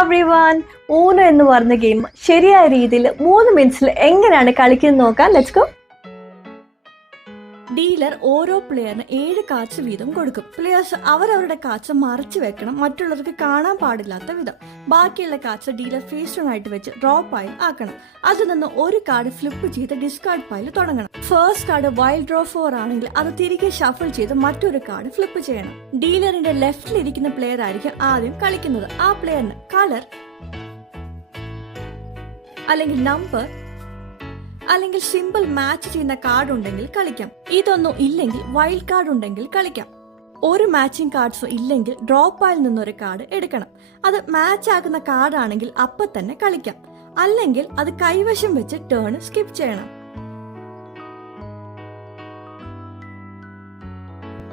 Everyone. You know എന്ന് പറഞ്ഞ game ശരിയായ രീതിയിൽ 3 മിനിറ്റ്സിൽ എങ്ങനെയാണ് കളിക്കുന്നത് നോക്കാം. Let's go. ഡീലർ ഓരോ പ്ലെയറിന് 7 കാർഡ്സ് വീതം കൊടുക്കും. പ്ലെയേഴ്സ് അവരവരുടെ കാർഡ്സ് മറച്ചു വെക്കണം, മറ്റുള്ളവർക്ക് കാണാൻ പാടില്ലാത്ത വിധം. ബാക്കിയുള്ള കാർഡ്സ് ഡീലർ ഫേസ് ഓൺ ആയിട്ട് വെച്ച് ഡ്രോ പൈൽ ആക്കണം. അതിൽ നിന്ന് ഒരു കാർഡ് ഫ്ലിപ്പ് ചെയ്ത് ഡിസ്കാർഡ് പൈൽ തുടങ്ങണം. ഫസ്റ്റ് കാർഡ് വൈൽഡ് ഡ്രോ 4 ആണെങ്കിൽ അത് തിരികെ ഷഫിൾ ചെയ്ത് മറ്റൊരു കാർഡ് ഫ്ലിപ്പ് ചെയ്യണം. ഡീലറിന്റെ ലെഫ്റ്റിൽ ഇരിക്കുന്ന പ്ലെയർ ആയിരിക്കും ആദ്യം കളിക്കുന്നത്. ആ പ്ലെയറിന് കളർ അല്ലെങ്കിൽ നമ്പർ അല്ലെങ്കിൽ സിമ്പിൾ മാച്ച് ചെയ്യുന്ന കാർഡ് ഉണ്ടെങ്കിൽ കളിക്കാം. ഇതൊന്നും ഇല്ലെങ്കിൽ വൈൽഡ് കാർഡ് ഉണ്ടെങ്കിൽ കളിക്കാം. ഒരു മാച്ചിങ് കാർഡ്സോ ഇല്ലെങ്കിൽ ഡ്രോപ്പായിൽ നിന്നൊരു കാർഡ് എടുക്കണം. അത് മാച്ച് ആകുന്ന കാർഡാണെങ്കിൽ അപ്പൊ തന്നെ കളിക്കാം. അല്ലെങ്കിൽ അത് കൈവശം വെച്ച് ടേൺ സ്കിപ്പ് ചെയ്യണം.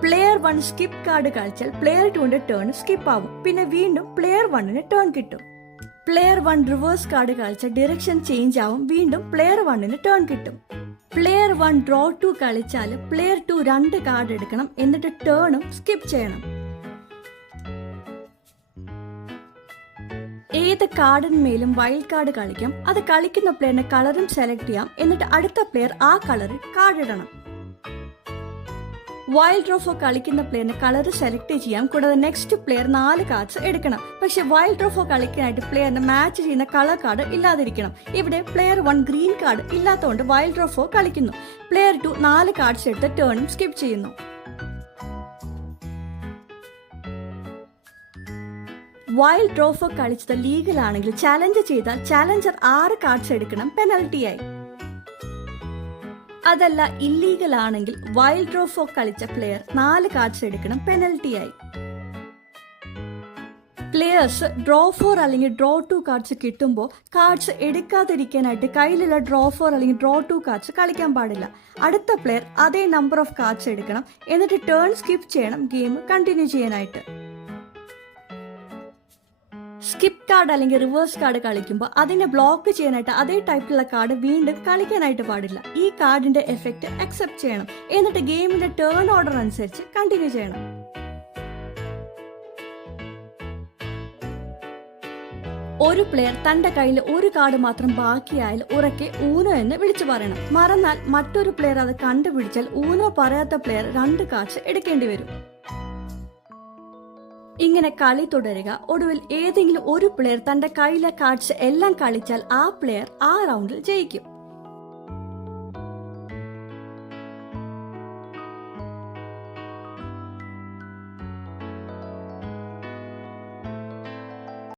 പ്ലെയർ 1 സ്കിപ്പ് കാർഡ് കളിച്ചാൽ പ്ലെയർ 2ന്റെ ടേൺ സ്കിപ്പ് ആവും. പിന്നെ വീണ്ടും പ്ലെയർ 1ന് ടേൺ കിട്ടും. പ്ലെയർ 1 റിവേഴ്സ് കാർഡ് കളിച്ച ഡിറക്ഷൻ ചേഞ്ച് ആവും. വീണ്ടും പ്ലെയർ 1ന് ടേൺ കിട്ടും. പ്ലെയർ 1 ഡ്രോ 2 കളിച്ചാൽ പ്ലെയർ 2 2 കാർഡ് എടുക്കണം. എന്നിട്ട് ടേണും സ്കിപ്പ് ചെയ്യണം. ഏത് കാർഡിന്മേലും വൈൽഡ് കാർഡ് കളിക്കാം. അത് കളിക്കുന്ന പ്ലെയറിന്റെ കളറും സെലക്ട് ചെയ്യാം. എന്നിട്ട് അടുത്ത പ്ലെയർ ആ കളറിൽ കാർഡ് ഇടണം. വൈൽഡ് ഡ്രോ 4 കളിക്കുന്ന പ്ലെയറിന് കളർ സെലക്ട് ചെയ്യാം. കൂടാതെ നെക്സ്റ്റ് പ്ലെയർ 4 കാർഡ്സ് എടുക്കണം. പക്ഷെ വൈൽഡ് ഡ്രോ 4 കളിക്കാനായിട്ട് പ്ലെയറിന് മാച്ച് ചെയ്യുന്ന കളർ കാർഡ് ഇല്ലാതിരിക്കണം. ഇവിടെ പ്ലെയർ 1 ഗ്രീൻ കാർഡ് ഇല്ലാത്തതുകൊണ്ട് വൈൽഡ് ഡ്രോ 4 കളിക്കുന്നു. പ്ലെയർ 2 4 കാർഡ്സ് എടുത്ത് ടേണും സ്കിപ്പ് ചെയ്യുന്നു. വൈൽഡ് ഡ്രോ 4 കളിച്ചത് ലീഗലാണെങ്കിൽ ചാലഞ്ച് ചെയ്താൽ ചാലഞ്ചർ 6 കാർഡ്സ് എടുക്കണം പെനൽറ്റിയായി. അതല്ല ഇല്ലീഗൽ ആണെങ്കിൽ വൈൽഡ് ഡ്രോ 4 കളിച്ച പ്ലെയർ 4 കാർഡ്സ് എടുക്കണം പെനൽറ്റിയായി. പ്ലെയേഴ്സ് ഡ്രോ 4 അല്ലെങ്കിൽ ഡ്രോ 2 കാർഡ്സ് കിട്ടുമ്പോൾ കാർഡ്സ് എടുക്കാതിരിക്കാനായിട്ട് കയ്യിലുള്ള ഡ്രോ 4 അല്ലെങ്കിൽ ഡ്രോ 2 കാർഡ്സ് കളിക്കാൻ പാടില്ല. അടുത്ത പ്ലെയർ അതേ നമ്പർ ഓഫ് കാർഡ്സ് എടുക്കണം. എന്നിട്ട് ടേൺ സ്കിപ്പ് ചെയ്യണം ഗെയിം കണ്ടിന്യൂ ചെയ്യാനായിട്ട്. സ്കിപ്പ് കാർഡ് അല്ലെങ്കിൽ റിവേഴ്സ് കാർഡ് കളിക്കുമ്പോൾ അതിനെ ബ്ലോക്ക് ചെയ്യാനായിട്ട് അതേ ടൈപ്പിലുള്ള കാർഡ് വീണ്ടും കളിക്കാനായിട്ട് പാടില്ല. ഈ കാർഡിന്റെ എഫക്റ്റ് അക്സെപ്റ്റ് ചെയ്യണം. എന്നിട്ട് ഗെയിമിന്റെ ടേൺ ഓർഡർ അനുസരിച്ച് കണ്ടിന്യൂ ചെയ്യണം. ഒരു പ്ലെയർ തന്റെ കയ്യിൽ ഒരു കാർഡ് മാത്രം ബാക്കിയായാൽ ഉറക്കെ ഊനോ എന്ന് വിളിച്ചു പറയണം. മറന്നാൽ മറ്റൊരു പ്ലെയർ അത് കണ്ടുപിടിച്ചാൽ ഊനോ പറയാത്ത പ്ലെയർ 2 കാർഡ്സ് എടുക്കേണ്ടി വരും. ഇങ്ങനെ കളി തുടരുക. ഒടുവിൽ ഏതെങ്കിലും ഒരു പ്ലെയർ തന്റെ കയ്യിലെ കാർഡ്സ് എല്ലാം കളിച്ചാൽ ആ പ്ലെയർ ആ റൗണ്ടിൽ ജയിക്കും.